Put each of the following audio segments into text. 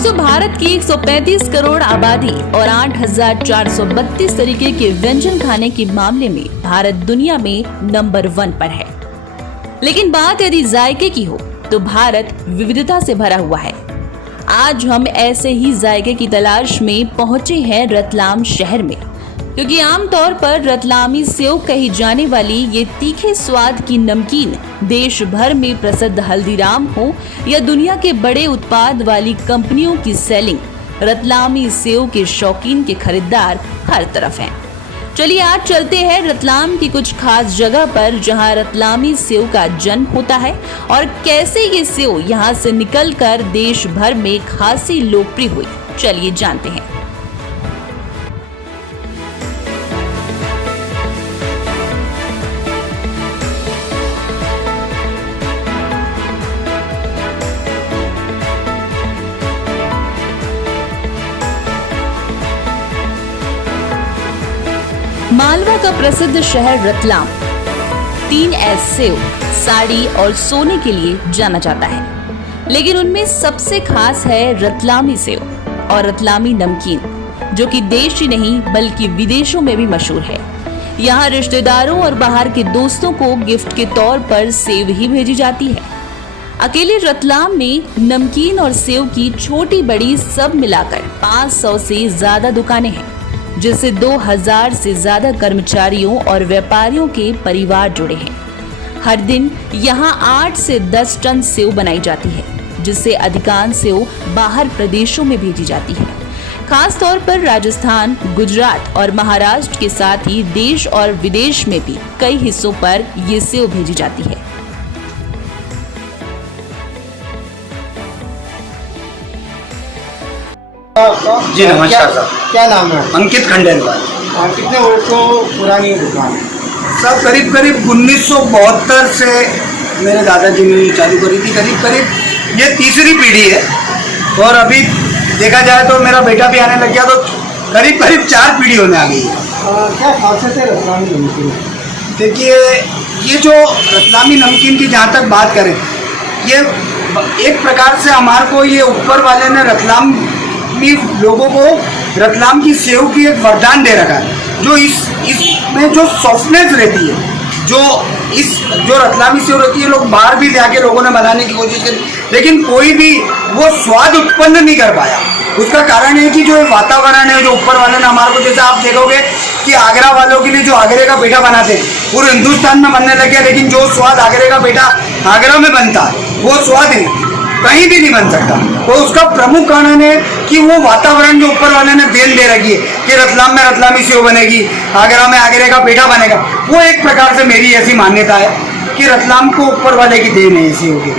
दोस्तों, भारत की 135 करोड़ आबादी और 8,432 तरीके के व्यंजन खाने के मामले में भारत दुनिया में नंबर 1 पर है। लेकिन बात यदि जायके की हो तो भारत विविधता से भरा हुआ है। आज हम ऐसे ही जायके की तलाश में पहुंचे हैं रतलाम शहर में, क्योंकि आमतौर पर रतलामी सेव कही जाने वाली ये तीखे स्वाद की नमकीन देश भर में प्रसिद्ध हल्दीराम हो या दुनिया के बड़े उत्पाद वाली कंपनियों की सेलिंग, रतलामी सेव के शौकीन के खरीदार हर तरफ हैं। चलिए आज चलते हैं रतलाम की कुछ खास जगह पर जहां रतलामी सेव का जन्म होता है और कैसे ये सेव यहां से निकलकर देश भर में खासी लोकप्रिय हुई। चलिए जानते हैं। मालवा का प्रसिद्ध शहर रतलाम 3S सेव, साड़ी और सोने के लिए जाना जाता है, लेकिन उनमें सबसे खास है रतलामी सेव और रतलामी नमकीन, जो कि देश ही नहीं बल्कि विदेशों में भी मशहूर है। यहाँ रिश्तेदारों और बाहर के दोस्तों को गिफ्ट के तौर पर सेव ही भेजी जाती है। अकेले रतलाम में नमकीन और सेव की छोटी बड़ी सब मिलाकर 500 से ज्यादा दुकानें हैं, जिससे 2000 से ज्यादा कर्मचारियों और व्यापारियों के परिवार जुड़े हैं। हर दिन यहाँ 8 से 10 टन सेव बनाई जाती है, जिससे अधिकांश सेव बाहर प्रदेशों में भेजी जाती है। खास तौर पर राजस्थान, गुजरात और महाराष्ट्र के साथ ही देश और विदेश में भी कई हिस्सों पर ये सेव भेजी जाती है। जी नमस्कार सर। क्या नाम है? अंकित खंडेलवाल। कितने वर्षों पुरानी दुकान है? सर करीब 1972 से मेरे दादाजी ने ये चालू करी थी। करीब ये तीसरी पीढ़ी है और अभी देखा जाए तो मेरा बेटा भी आने लग गया, तो करीब 4 पीढ़ी होने आ गई है। क्या खासियत है रतलामी नमकीन? देखिए, ये जो रतलामी नमकीन की जहाँ तक बात करें, ये एक प्रकार से हमारे को ये ऊपर वाले ने रतलाम लोगों को रतलाम की सेव की एक वरदान दे रखा है। जो इसमें जो सॉफ्टनेस रहती है, जो रतलामी सेव रहती है, लोग बाहर भी जाके लोगों ने बनाने की कोशिश करी, लेकिन कोई भी वो स्वाद उत्पन्न नहीं कर पाया। उसका कारण है कि जो वातावरण है, जो ऊपर वाले ने हमारे को, जैसे आप देखोगे कि आगरा वालों के लिए जो आगरे का पेठा बनाते हैं पूरे हिंदुस्तान में बनने लग गया, लेकिन जो स्वाद आगरे का पेठा आगरा में बनता है वो स्वाद कहीं भी नहीं बन सकता। तो उसका प्रमुख कारण है कि वो वातावरण जो ऊपर वाले ने देन दे रखी है कि रतलाम में रतलामी सेव बनेगी, आगरा में आगरे का पेठा बनेगा। वो एक प्रकार से मेरी ऐसी मान्यता है कि रतलाम को ऊपर वाले की देन है सेव की।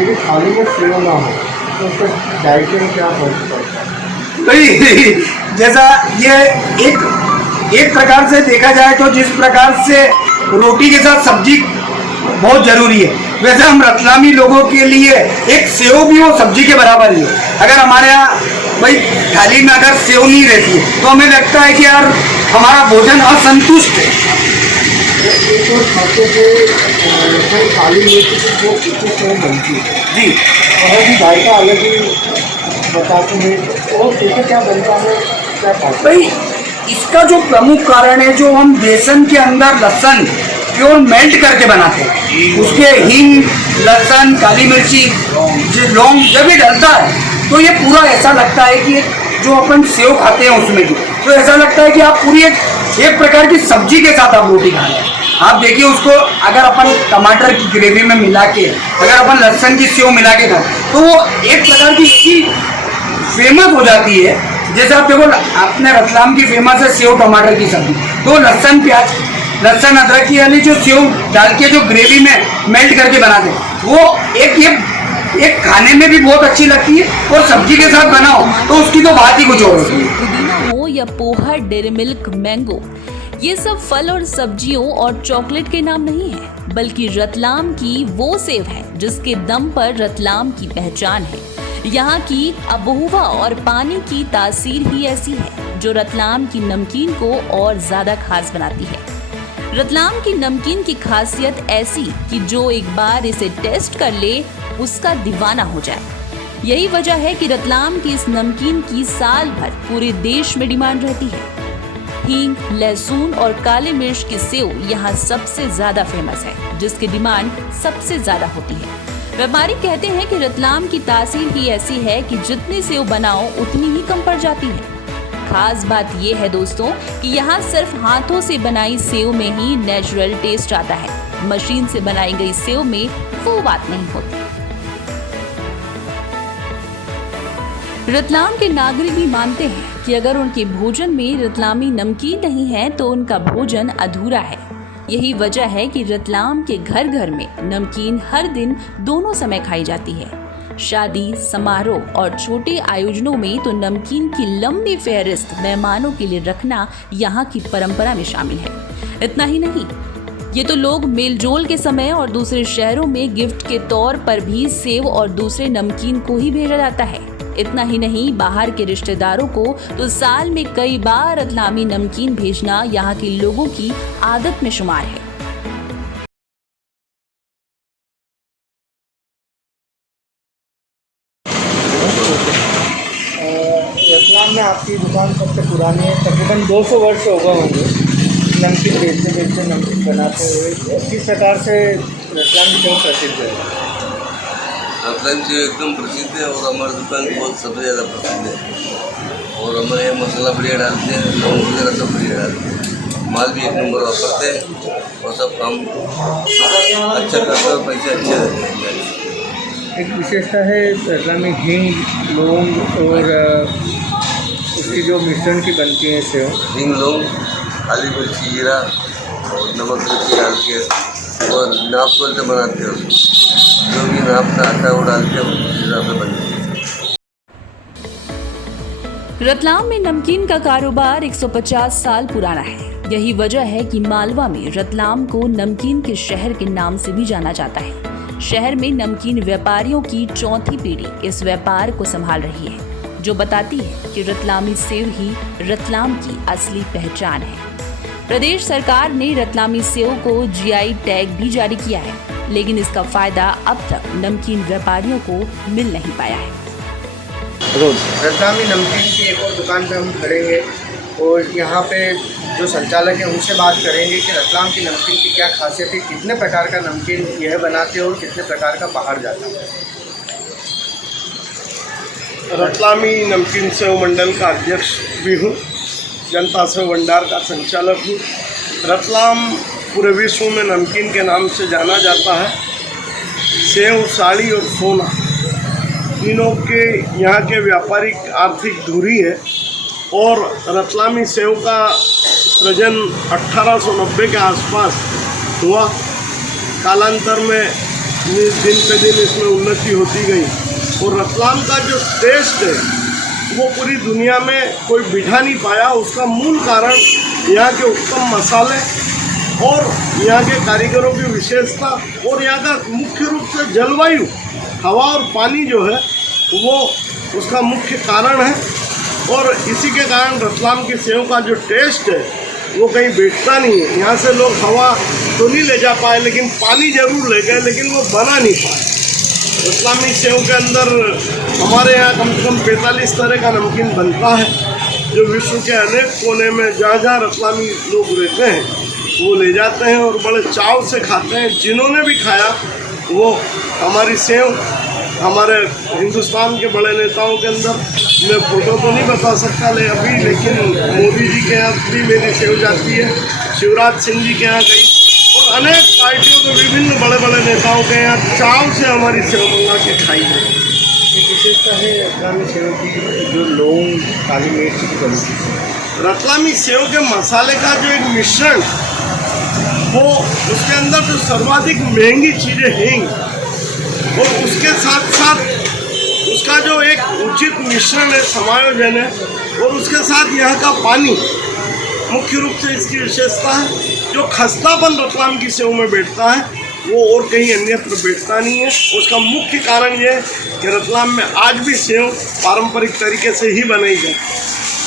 यदि थाली में सेव ना हो तो उसका डाइट में क्या फर्क पड़ता है? जैसा ये एक प्रकार से देखा जाए तो जिस प्रकार से रोटी के साथ सब्जी बहुत जरूरी है, वैसे हम रतलामी लोगों के लिए एक सेव भी वो सब्जी के बराबर ही है। अगर हमारे यहाँ भाई थाली में अगर सेव नहीं रहती है तो हमें लगता है कि यार हमारा भोजन असंतुष्ट है। एक और खाते थे थाली में वो कितनी सेव बनती है जी, और भी जायका अलग ही बताते हैं। और कैसे क्या बनता है, क्या खाते भाई इसका जो प्रमुख कारण है, जो हम बेसन के अंदर लहसुन प्योर मेल्ट करके बनाते हैं, उसके हींग, लहसुन, काली मिर्ची, लौंग जब भी डलता है तो ये पूरा ऐसा लगता है कि जो अपन सेव खाते हैं उसमें की, तो ऐसा लगता है कि आप पूरी एक प्रकार की सब्जी के साथ आप रोटी खा रहे हैं। आप देखिए उसको अगर अपन टमाटर की ग्रेवी में मिला के, अगर अपन लहसुन की सेव मिला के खाएं तो वो एक प्रकार की इतनी फेमस हो जाती है। जैसे आप देखो, अपने रतलाम की फेमस है सेव टमाटर की सब्जी, तो लहसुन प्याज, लहसुन अदरक की वाली जो सेव डाल के जो ग्रेवी में मेल्ट करके बनाते हैं, वो एक खाने में भी बहुत अच्छी लगती है, और सब्जी के साथ बनाओ तो उसकी तो बात ही कुछ और होती है। पुदीना हो या पोहा, डेयरी मिल्क, मैंगो, ये सब फल और सब्जियों और चॉकलेट के नाम नहीं है, बल्कि रतलाम की वो सेव है जिसके दम पर रतलाम की पहचान है। यहाँ की आबोहवा और पानी की तासीर ही ऐसी है जो रतलाम की नमकीन को और ज्यादा खास बनाती है। रतलाम की नमकीन की खासियत ऐसी कि जो एक बार इसे टेस्ट कर ले उसका दीवाना हो जाए। यही वजह है कि रतलाम की इस नमकीन की साल भर पूरे देश में डिमांड रहती है। हींग, लहसुन और काले मिर्च की सेव यहाँ सबसे ज्यादा फेमस है, जिसकी डिमांड सबसे ज्यादा होती है। व्यापारी कहते हैं कि रतलाम की तासीर ही ऐसी है कि जितनी सेव बनाओ उतनी ही कम पड़ जाती है। खास बात यह है दोस्तों कि यहाँ सिर्फ हाथों से बनाई सेव में ही नेचुरल टेस्ट आता है। मशीन से बनाई गई सेव में वो बात नहीं होती। रतलाम के नागरिक भी मानते हैं कि अगर उनके भोजन में रतलामी नमकीन नहीं है तो उनका भोजन अधूरा है। यही वजह है कि रतलाम के घर घर में नमकीन हर दिन दोनों समय खाई जाती है। शादी, समारोह और छोटे आयोजनों में तो नमकीन की लंबी फहरिस्त मेहमानों के लिए रखना यहाँ की परंपरा में शामिल है। इतना ही नहीं, ये तो लोग मेलजोल के समय और दूसरे शहरों में गिफ्ट के तौर पर भी सेव और दूसरे नमकीन को ही भेजा जाता है। इतना ही नहीं, बाहर के रिश्तेदारों को तो साल में कई बार रतलामी नमकीन भेजना यहाँ के लोगों की आदत में शुमार है। रतलाम में आपकी दुकान सबसे पुरानी है, तकरीबन 200 वर्ष होगा होंगे नमकीन बेचते नमकीन बनाते हुए। किस प्रकार से रतलाम क्यों प्रसिद्ध है? रतलाम से एकदम प्रसिद्ध है और हमारी दुकान बहुत सबसे ज़्यादा प्रसिद्ध है। और हमारे यहाँ मसाला बढ़िया डालते हैं, लौंग वगैरह सब बढ़िया डालते हैं, माल भी एक नंबर वापरते हैं और सब काम अच्छा करते हैं और पैसे अच्छे रहते हैं। एक विशेषता है रतलाम में हींग, लौंग और उसकी जो मिश्रण की बनती है सेव। हींग, लौंग, काली मिर्ची, जीरा और नमक मिर्ची डाल के और नाप तोल से बनाते हो, जो भी नाप का आता है वो डाल के उस हिसाब से बनती है। रतलाम में नमकीन का कारोबार 150 साल पुराना है। यही वजह है कि मालवा में रतलाम को नमकीन के शहर के नाम से भी जाना जाता है। शहर में नमकीन व्यापारियों की चौथी पीढ़ी इस व्यापार को संभाल रही है, जो बताती है कि रतलामी सेव ही रतलाम की असली पहचान है। प्रदेश सरकार ने रतलामी सेव को जीआई टैग भी जारी किया है, लेकिन इसका फायदा अब तक नमकीन व्यापारियों को मिल नहीं पाया है। रतलामी नमकीन की एक और दुकान पे हम खड़ेंगे और यहाँ पे जो संचालक हैं उनसे बात करेंगे कि रतलाम की नमकीन की क्या खासियत है, कितने प्रकार का नमकीन यह बनाते हैं और कितने प्रकार का बाहर जाता है। रतलामी नमकीन सेव मंडल का अध्यक्ष भी हूँ, जनता सेव भंडार का संचालक हूँ। रतलाम पूरे विश्व में नमकीन के नाम से जाना जाता है। सेव, साड़ी और सोना तीनों के यहाँ के व्यापारिक आर्थिक धुरी है और रतलामी सेव का सृजन 1890 के आसपास हुआ। कालांतर में दिन पे दिन इसमें उन्नति होती गई और रतलाम का जो टेस्ट है वो पूरी दुनिया में कोई बिठा नहीं पाया। उसका मूल कारण यहाँ के उत्तम मसाले और यहाँ के कारीगरों की विशेषता और यहाँ का मुख्य रूप से जलवायु, हवा और पानी जो है वो उसका मुख्य कारण है। और इसी के कारण रतलाम की सेव का जो टेस्ट है वो कहीं बैठता नहीं है। यहाँ से लोग हवा तो नहीं ले जा पाए लेकिन पानी जरूर ले गए, लेकिन वो बना नहीं पाए। रतलामी सेव के अंदर हमारे यहाँ कम से कम 45 तरह का नमकीन बनता है, जो विश्व के अनेक कोने में जहाँ जहाँ रतलामी लोग रहते हैं वो ले जाते हैं और बड़े चाव से खाते हैं। जिन्होंने भी खाया वो हमारी सेव, हमारे हिंदुस्तान के बड़े नेताओं के अंदर मैं फ़ोटो तो नहीं बता सकता लेकिन मोदी जी के यहाँ भी मेरी सेव जाती है, शिवराज सिंह जी के यहाँ गई और अनेक पार्टियों के विभिन्न बड़े बड़े नेताओं के यहाँ चाव से हमारी सेव मंगा के खाई है। एक विशेषता है रतलामी सेव की जो लौंग, काली मिर्च की बनती है। रतलामी सेव के मसाले का जो एक मिश्रण, वो उसके अंदर जो सर्वाधिक महंगी चीज़ें हींग और उसके साथ साथ उसका जो एक उचित मिश्रण है, समायोजन है, और उसके साथ यहाँ का पानी मुख्य रूप से इसकी विशेषता है। जो खस्तापन रतलाम की सेव में बैठता है वो और कहीं अन्यत्र बैठता नहीं है। उसका मुख्य कारण ये है कि रतलाम में आज भी सेव पारंपरिक तरीके से ही बनाई जाती है।